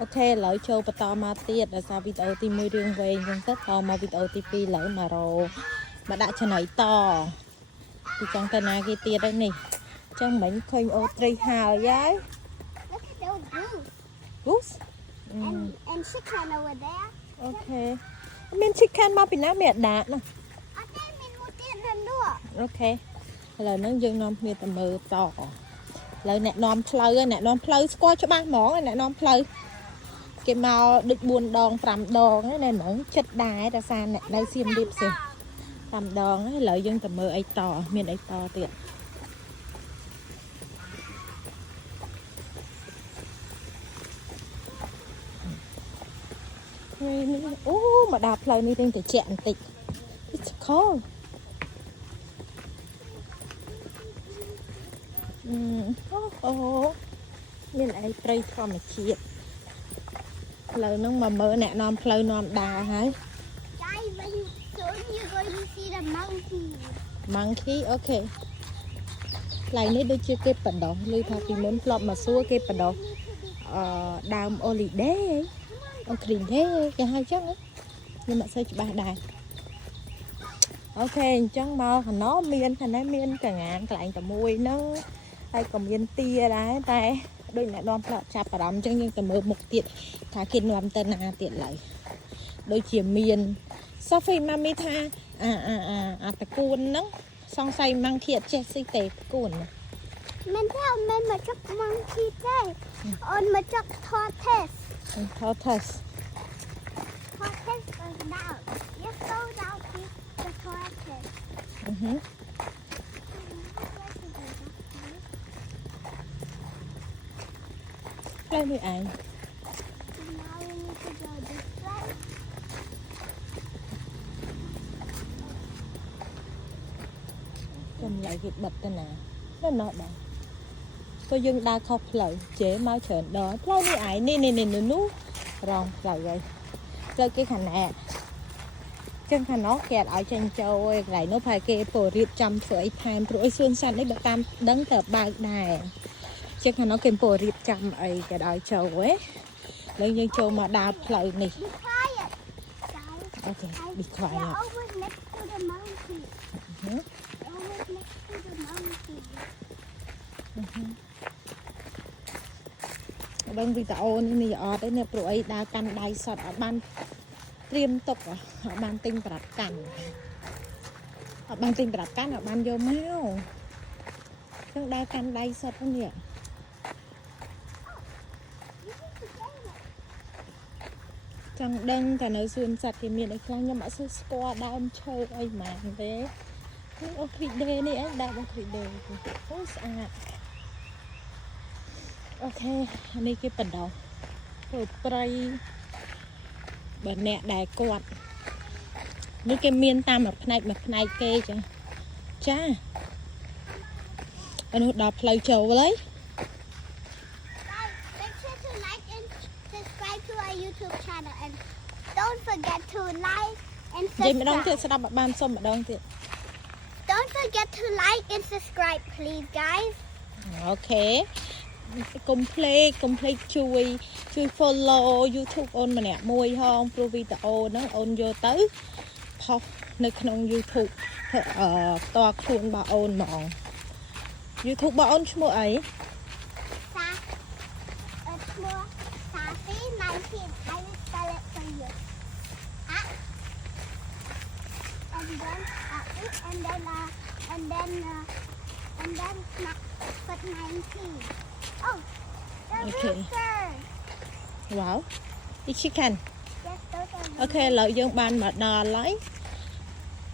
Ok, lỡ châu bà to mà tiết là sao video thì mới riêng về nhưng tất to mà video thì pi lỡ mà rồi mà đã cho này to thì chẳng cần ai cái tiết đấy nè chẳng mấy khơi ô tri hào giấy. Look at those goose. Goose? And chicken over there. Ok. Mình chicken mà bên nào mẹ đã nè. Ở đây mình mua tiền hơn nữa. Ok. Là nó dừng nôm mẹ tầm mơ to. Lời nè nôm pleu squat cho ba món nè nôm pleu. Cái màu được buồn đòn tầm đòn ấy nên nó chất đá ra xa nè đây xiêm điệp xìu tầm đòn ấy lợi dân tầm mơ ấy to miền ấy to tiện mà đạp lời đi tên để chẹn tịch it's cold miền ấy tây from a kid lời nó mà mơ nè non pleu non đà hả Guys, when you soon you're going to see the monkey. Monkey, ok. Lại này đôi chưa kịp bản đồ, lưu thà thì muốn flop mà xua kịp bản đồ. Đàm holiday, holiday, cái hai chắc ấy. Nhưng mà sao chị ba đài. Ok, chẳng mà nó miên cả ngàn cái lại tầm mùi nó hay còn miên tia đấy tay. Đôi này đoan flop chạp vào đám chẳng nhưng tầm mơ một tiện thả kinh làm tên à tiện lại. Đôi chìa miên. Sophie mami tha ta cuốn nó xong say mang thiệt che si tệ cuốn Mình theo mình mà chắc monkey đây. On mà chắc tortoise. tortoise Tortoise goes down. Just go down to the tortoise. lên đi ai Now we need to go this way. cầm lại việc bật tên nè nó nọ đó tôi dưng đa khóc lời chế mau trởn đó lên đi ai nè nú rong rồi rồi cái khả nè chân khả nó kẹt ở trên châu ơi lại nó phải kê phổ riệp trăm phơi tham rồi xuân xanh đấy bật tam đấng tập ba đài chắc là nó kèm phổ riệp trăm ấy cái đói châu ấy lấy những châu mà đạp lại này Be quiet, guys. ok be We're quiet always next to the monkey. Always next to the monkey. vâng vì tạo nên ở đây nè rồi ấy đa căn đai sọt ở ban tiêm tục ở ban tinh bạc cằn ở ban tinh bạc cằn ở ban vô máu trong đa căn đai sọt không nhỉ chẳng đăng cả nơi xuân sạch thì miền ấy khang nhưng mà sẽ score đam chơi ấy mà thế ô thủy đề này ấy đam ô thủy đề ôi à ok đây cái phần đầu rồi play bởi nè đài quạt như cái miên tam một này kê chứ cha anh đọc play trầu lấy Guys, make sure to like and subscribe to our YouTube channel. And don't forget to like and vậy mà đông subscribe. thiệt sẽ đọc ban xong mà đông thiệt Don't forget to like and subscribe, please, guys. ok complete chui follow YouTube on mà nè môi không pro video nó on vô tới pop nơi trong YouTube to khuôn bà on mòn YouTube bà on mua ấy It's more Sassy 19. I will spell it for you. And then put 19. Oh, the Okay. rooster. wow đi chicken Yes, those are ok lợi dụng bàn mà đò lấy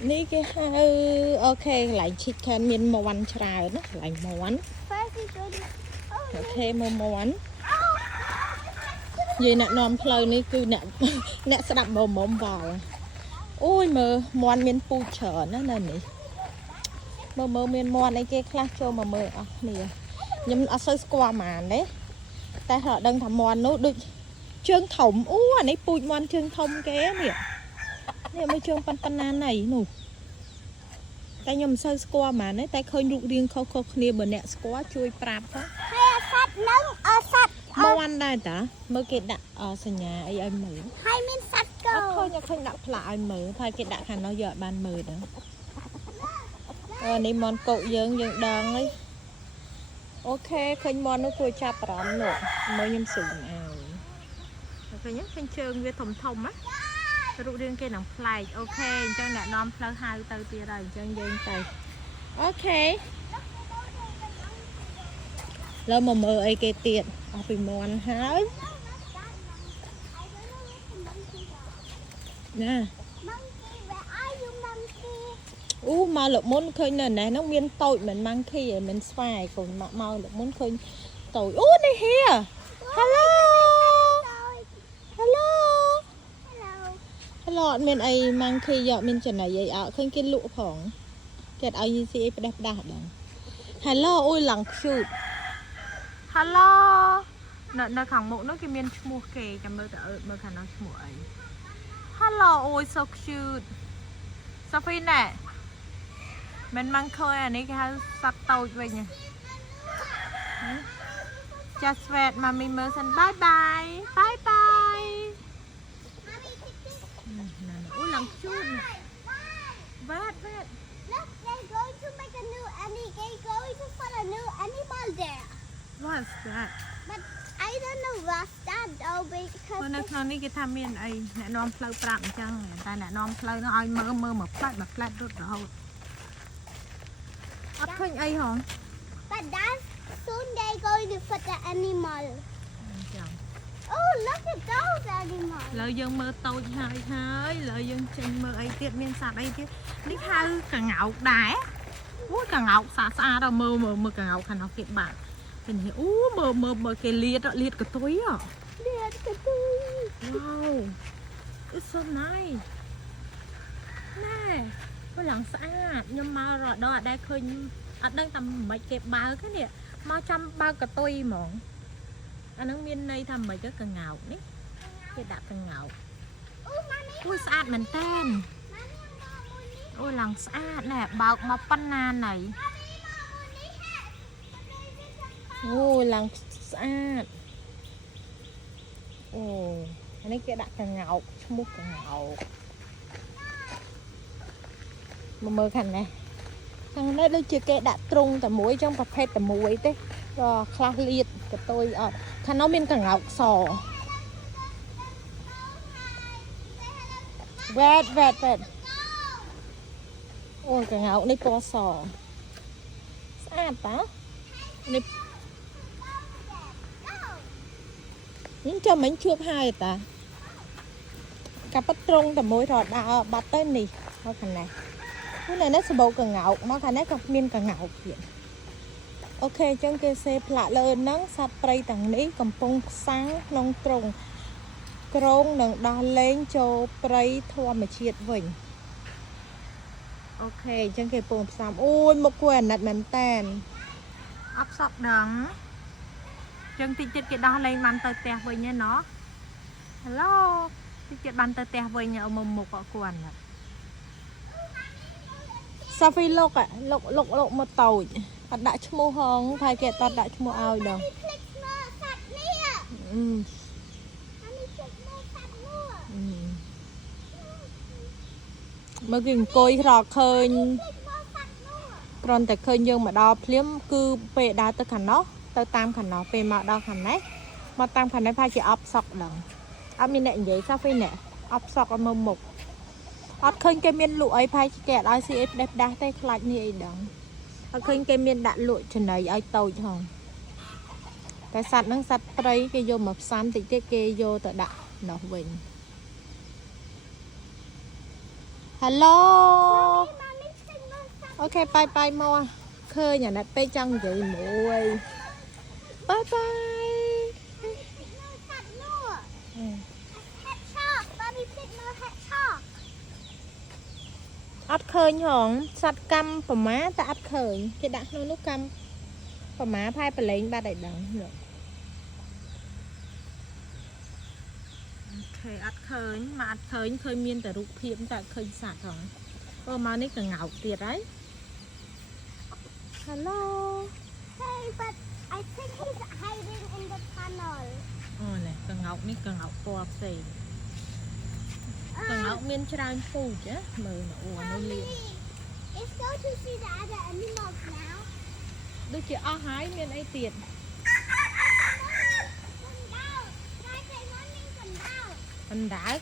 ní cái hai ok lại chicken miên món chả nó lại món First we go to... Oh, ok món vậy nè non play ní cứ nè sẽ đập mồm vào ôi mờ món miên pu chở nó là nè mờ miên món này kia khác cho mà mờ nè nhưng ở sơi qua màn đấy ta họ đang thầm món nó được trương thống anh ấy bụi món trương thông ké nè nè mới trương pan này nụ tay nhầm sơi qua mà đấy tay khơi nụ riêng khâu nè bờ nè squat chui prap á Sát nâng, sát Mon đây ta mới cái đặt ở nhà ấy mở Hai min sắt thôi go. nha không đặt lại mở thôi cái đặt hàng nó giờ ban mở đó này món cậu dương dương đang ấy ok khơi món nó cùi chạp rắn nữa mới nhâm sủng ok nhé khơi chương với thầm thầm á rượu riêng kia nóng play ok cho nè non play hai từ tia rồi chân dương tay ok lâu mà mơ ấy cái tiền ở vì món hái nè Monkey, where are you, monkey? mà lục muốn khơi nè nó miên tội mình mang khi mình xoài còn mau lục muốn khơi tội này here hello hello Hello. hello mình ai mang khi giờ mình chân này vậy ạ khơi cái lụa phỏng kẹt ai như thế đẹp đà đằng hello ôi lằng shoot hello nó khẳng mộ nó cái miên mua kề cho mơ khả năng mua ấy hello ôi so cute Sophie nè mình mang khơi này cái sắp tàu về nhỉ just wait mommy Merson bye bye bye bye ôi lằng shoot vết Look, they're going to make a new they're going to put a new animal there. what's that But I don't know what's that though because នៅក្នុងនេះគេថាមានអីអ្នកនាំផ្លូវប្រាប់អញ្ចឹងតែអ្នកនាំផ្លូវនោះឲ្យមើលមកផ្លាច់រត់រហូតអត់ឃើញអីហង but that's soon they're going to put the animal. អញ្ចឹង Oh, look at those animals. ឥឡូវយើងមើលតូចហើយឥឡូវយើងចេញមើលអីទៀតមានសត្វអីទៀតនេះហៅកង្កោកដែរអូកង្កោកស្អាតដល់មើលកង្កោកខាងនោះគេបាក់ឃើញអូមើលគេលាតកតុយហ៎ Look at those. wow it's so nice ណែពេលឡើងស្អាតខ្ញុំមករត់ដល់អត់ដែលឃើញអត់ដឹងតែមិនគេបើកទេនេះមកចាំបើកកតុយហ្មងអានឹងមានន័យថាមិនទៅកង្កោកនេះគេដាក់កង្កោក Oh, mommy. អូស្អាតមែនតើអូឡើងស្អាតណែបើកមកប៉ុណ្ណាណៃអូឡើងស្អាតអូអានេះគេដាក់កង្កោកឈ្មោះកង្កោកមើលខាងនេះខាងនេះដូចជាគេដាក់ទ្រុងតែមួយចឹងប្រភេទតែមួយទេក៏ខ្លះលាតកតុយអត់ខាងនោះមានកង្កោកសវ៉ែតអូកង្កោកនេះពណ៌សស្អាតតើនេះនេះចាំមិនជួបហើយតាកាប់ត្រង់តែមួយរត់ដើរបាត់ទៅនេះមកខាងនេះនេះនេះសម្បូរកង្កោកមកខាងនេះក៏មានកង្កោកទៀតអូខេអញ្ចឹងគេសេផ្លាក់លើហ្នឹងសត្វព្រៃទាំងនេះកំពុងផ្សាំងក្នុងត្រង់ក្រងនឹងដោះលែងចូលព្រៃធម្មជាតិវិញអូខេអញ្ចឹងគេពងផ្សំអូយមកគួរអាណិតមែនតែនអត់សក់ដឹងចឹងតិចទៀតគេដោះលែងបានទៅផ្ទះវិញឯណោះ Hello តិចទៀតបានទៅផ្ទះវិញឲ្យមើលមុខអត់គួរអាណិត Sophie លោកមកតូចអត់ដាក់ឈ្មោះហងតែគេអត់ដាក់ឈ្មោះឲ្យដល់ Mommy, click more fat near. Mommy, click more fat more. មើលគេអង្គុយរកឃើញ Click more fat more. គ្រាន់តែឃើញយើងមកដល់ភ្លាមគឺពេលដើរទៅខាងនោះទៅតាមខាងនោះពេលមកដល់ខាងនេះមកតាមខាងនេះថាជាអបសក់ដល់អត់មានអ្នកនិយាយសាហ្វីអ្នកអបសក់ឲ្យមើលមុខអត់ឃើញគេមានលក់អីផៃគេអត់ឲ្យស៊ីអីផ្ដេសផ្ដាស់ទេខ្លាចនេះអីដល់អត់ឃើញគេមានដាក់លក់ចំណីឲ្យតូចហងតែសត្វហ្នឹងសត្វព្រៃគេយកមកផ្សំតិចទៀតគេយកទៅដាក់នោះវិញ Hello Mommy, click more fat. អូខេបាយមកឃើញអាណិតពេកចង់និយាយមួយបាយបាយ More fat more. Hedgehog. Mommy, click more hedgehog. អត់ឃើញហងសត្វកម្មប្រមាតែអត់ឃើញគេដាក់ក្នុងនោះកម្មប្រមាផែប្រឡែងបាត់ឲ្យដឹងអូខេអត់ឃើញមកអត់ឃើញឃើញមានតែរូបភាពតែឃើញសត្វហងអូមកនេះកង្កោកទៀតហើយ Hello Hey, but I think he's hiding in the tunnel. អូនេះកង្កោកនេះកង្កោកពណ៌ផ្សេងកង្កោកមានច្រើនពូជណាមើលអូអានោះលៀង Let's go to see the other animals now. ដូចជាអស់ហើយមានអីទៀត អណ្ដើក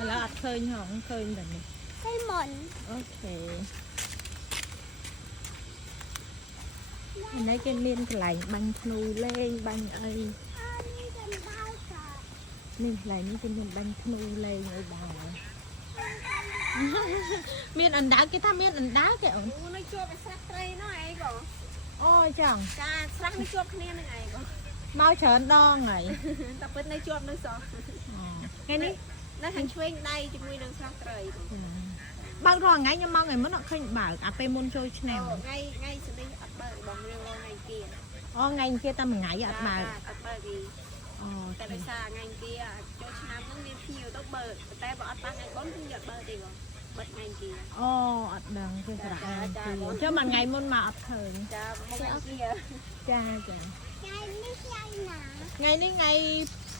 ឥឡូវអត់ឃើញហងឃើញតែនេះ Cây mận. អូខេនេះគេមានកន្លែងបាញ់ធ្នូលេងបាញ់អីនេះកន្លែងនេះគេមានបាញ់ធ្នូលេងអីដែរមានអណ្ដើកគេថាមានអណ្ដើកគេអូន នៅជួបស្រះត្រីនោះអីបង អូចឹង ចាស្រះនៅជួបគ្នានឹងអីបង មកច្រើនដងហើយ តែពិតនៅជួបនៅសោះ ថ្ងៃនេះ នៅខាងឆ្វេងដៃជាមួយនឹងស្រះត្រី បើករាល់ថ្ងៃខ្ញុំមកថ្ងៃមុនអត់ឃើញបើកអាពេលមុនចូលឆ្នាំ ថ្ងៃស្នេះអត់បើកបងរៀងរាល់ថ្ងៃគៀ អូថ្ងៃគេតែមួយថ្ងៃអត់បើក អត់បើកទេ អូ តែដោយសារថ្ងៃគៀចូលឆ្នាំហ្នឹងមានភៀវទៅបើកតែបើអត់បានថ្ងៃបុណ្យគឺអត់បើកទេបងបិទថ្ងៃគៀ អូអត់ដឹងទេសារៈថ្ងៃគេចាំមួយថ្ងៃមុនមកអត់ឃើញ ចាមកថ្ងៃគៀ ចាចា Ngàyនេះថ្ងៃណា ថ្ងៃនេះថ្ងៃ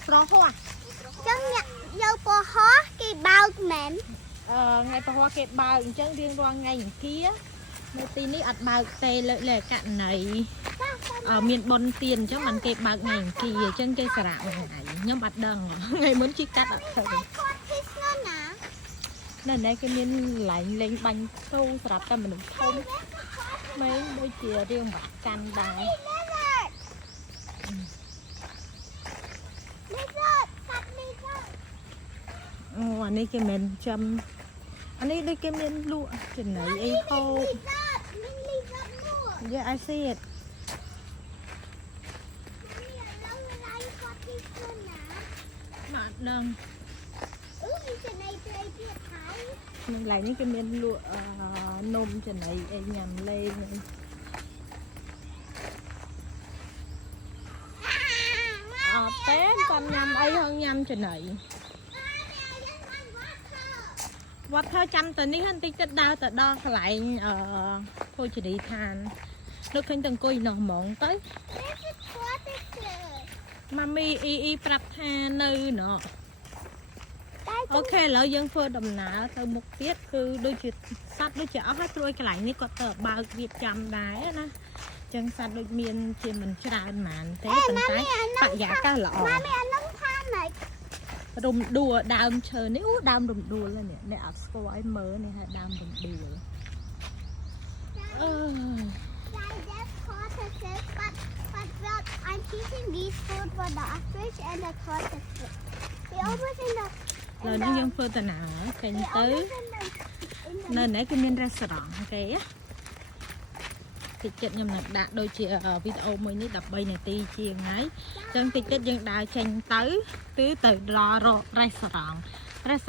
ប្រហោះ ចឹងអ្នកយកពហោះគេបើកមែន ថ្ងៃប្រហោះគេបើកអញ្ចឹងរៀងរាល់ថ្ងៃអង្គារនៅទីនេះអត់បើកទេលើកករណីមានបុណ្យទានអញ្ចឹងមិនគេបើកថ្ងៃអង្គារអញ្ចឹងគេសារៈមួយថ្ងៃខ្ញុំអត់ដឹងថ្ងៃមុនជីកាត់អត់ឃើញ គាត់ទីស្នណា នៅនេះគេមានកន្លែងលេងបាញ់ទូសម្រាប់តែមនុស្សធំមែនដូចជារៀងបាក់កាន់ដែរ Lizard កាត់ lizard អូអានេះគេមិនចាំអានេះដូចគេមានលក់ចំណីអីហូប lizard មាន lizard មួយ Yeah I see it មានឡងឡៃគាត់ទីស្នណា មកដឹង មានចំណៃត្រីទៀតហើយក ន្លែងនេះគេមានលក់នំចំណីអីញ៉ាំលេងអត់ទេគាត់ញ៉ាំអីហងញ៉ាំចំណីវត្តធ្វើចាំទៅនេះហ่นតិចទៅដើរទៅដល់កន្លែងភោជនីយដ្ឋាននៅឃើញទៅអង្គុយនោះហ្មងទៅ This is what it is ម៉ាមីអ៊ីប្រាប់ថានៅណោះ តែ អូខេឥឡូវយើងធ្វើដំណើរទៅមុខទៀតគឺដូចជាសត្វដូចជាអស់ហើយព្រួយកន្លែងនេះគាត់ទៅបើករៀបចំដែរណាចឹងសត្វដូចមានជាមិនច្រើនហ្មងទេប៉ុន្តែបរិយាកាសល្អ ម៉ាមីអានោះថាម៉េច រំដួលដើមឈើនេះអូដើមរំដួលហ្នឹងនេះអ្នកអត់ស្គាល់ឲ្យមើលនេះហើយដើមរំដួលអឺ I just tortoises but I'm teaching these food for the ostrich and the tortoises they always in the ឥឡូវនេះយើងធ្វើដំណើរចេញ they ទៅ always in the នៅនេះគឺមានរេស្តូរ៉ង់គេតិចទៀតខ្ញុំនឹងដាក់ដូចជាវីដេអូមួយនេះ13នាទីជាងហើយអញ្ចឹងតិចទៀតយើងដើរចេញទៅគឺទៅដល់រេស្តូ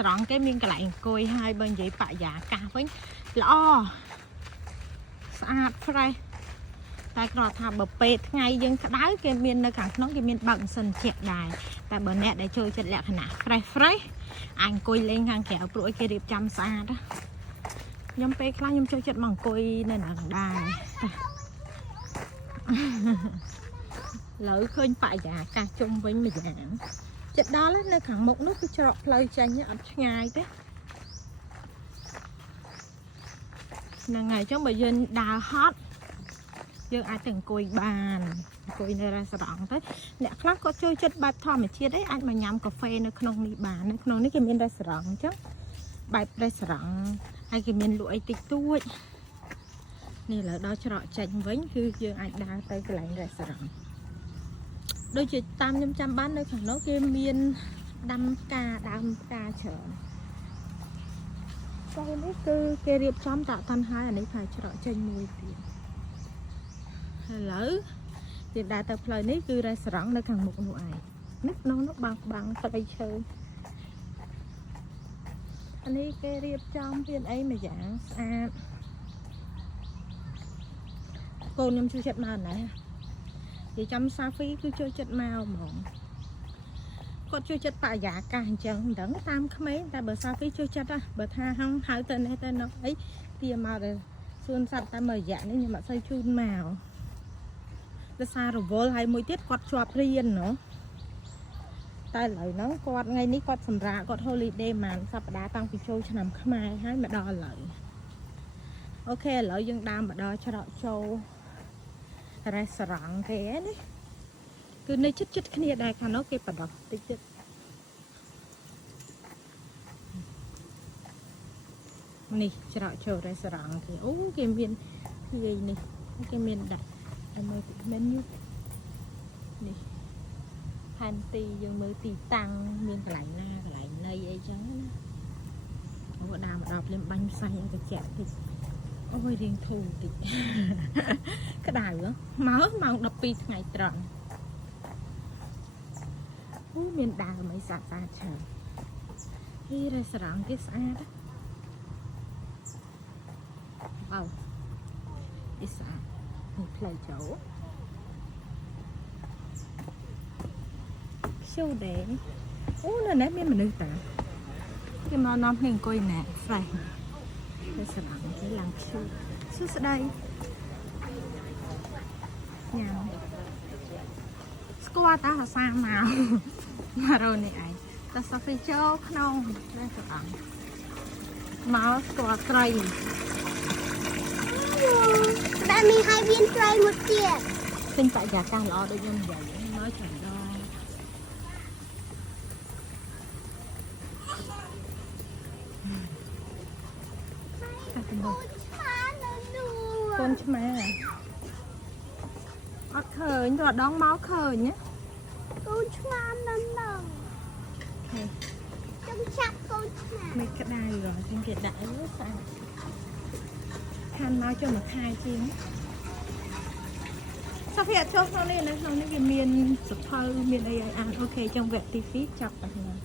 រ៉ង់គេមានកន្លែងអង្គុយហើយបើនិយាយបរិយាកាសវិញល្អស្អាត fresh តែគ្រាន់ថាបើពេលថ្ងៃយើងក្តៅគេមាននៅខាងក្នុងគេមានបើកម៉ាស៊ីនជែកដែរតែបើអ្នកដែលចូលចិត្តលក្ខណៈ fresh អង្គុយលេងខាងក្រៅព្រោះឲ្យគេរៀបចំស្អាតខ្ញុំពេលខ្លះខ្ញុំចូលចិត្តមកអង្គុយនៅនឹងដែរលើឃើញបរិយាកាសជុំវិញម្យ៉ាងចិត្តដល់នៅខាងមុខនោះគឺច្រកផ្លូវចេញអត់ឆ្ងាយទេហ្នឹងហើយអញ្ចឹងបើយើងដើរហត់យើងអាចទៅអង្គុយបានអង្គុយនៅរេស្តូរ៉ង់ទៅអ្នកខ្លះគាត់ចូលចិត្តបែបធម្មជាតិអីអាចមកញ៉ាំកាហ្វេនៅក្នុងនេះបាននៅក្នុងនេះគេមានរេស្តូរ៉ង់អញ្ចឹងបែបរេស្តូរ៉ង់ហើយគេមានលក់អីតិចតួចនេះឥឡូវដល់ច្រកចេញវិញគឺយើងអាចដើរទៅកន្លែងរេស្តូរ៉ង់ដូចជាតាមខ្ញុំចាំបាននៅខាងនោះគេមានដាំផ្កាដើមផ្កាច្រើនតែនេះគឺគេរៀបចំតាក់តាន់ហើយអានេះខែច្រកចេញមួយទៀតឥឡូវទៀតដើរទៅផ្លូវនេះគឺរេស្តូរ៉ង់នៅខាងមុខនោះឯងនេះនោះបាំងទឹកអីឈើអានេះគេរៀបចំមានអីមួយយ៉ាងស្អាតកូនខ្ញុំចូលចិត្តមកណានិយាយចាំសាហ្វីគឺចូលចិត្តមកហ្មងគាត់ចូលចិត្តបរិយាកាសអញ្ចឹងមិនដឹងតាមក្មេងតែបើសាហ្វីចូលចិត្តបើថាហៅទៅនេះទៅនោះអីទាមកទៅសួនសត្វតាមរយៈនេះខ្ញុំអត់សូវជូនមក ដោយសាររវល់ហើយមួយទៀតគាត់ជាប់រៀនណោះតែឥឡូវហ្នឹងគាត់ថ្ងៃនេះគាត់សម្រាកគាត់ holiday ប្រហែលសប្តាហ៍តាំងពីចូលឆ្នាំខ្មែរហើយមកដល់ឥឡូវអូខេឥឡូវយើងដើរមកដល់ច្រកចូល restaurant គេណាគឺនៅជិតៗគ្នាដែរខាងនោះគេបដោះតិចទៀតនេះច្រកចូល restaurant គេអូគេមានភាយនេះគេមានដាក់ឲ្យមើលពី menu នេះផែនទីយើងមើលទីតាំងមានកន្លែងណាកន្លែងណីអីចឹងណាអូដើរមកដល់ភ្លាមបាញ់ផ្សាយឲ្យត្រជាក់តិចអូយរៀងធូរតិចក្តៅមកម៉ោង 12 ថ្ងៃត្រង់អូមានដើមអីស្អាតៗច្រើននេះ restaurant គេស្អាតវ៉ាវនេះស្អាតនេះផ្លូវចូលខ្ជិលដែរអូនៅនេះមានមនុស្សតាគេមកនាំគ្នាអង្គុយណែ fresh ទៅស្ដាំគេឡើងខ្ជិលសួស្ដីញ៉ាំស្គាល់តាភាសាមកមករកនេះឯងតែសាហ្វីចូលក្នុងនេះទៅអង្គមកស្គាល់ត្រី តែមានហើយមានត្រីមួយទៀត ឃើញបរិយាកាសល្អដូចខ្ញុំនិយាយមកច្រើនដងកូនឆ្មាអត់ឃើញរដងមកឃើញណា កូនឆ្មានៅនឹងចង់ចាប់កូនឆ្មា មិនក្តៅរហូតគេដាក់អីស្អាតខានមកចុះមកខែជាងសាភីអត់ចូលក្នុងនេះនៅក្នុងនេះវាមានសភៅមានអីឲ្យអានអូខេចឹងវគ្គទី2ចាប់តែហ្នឹង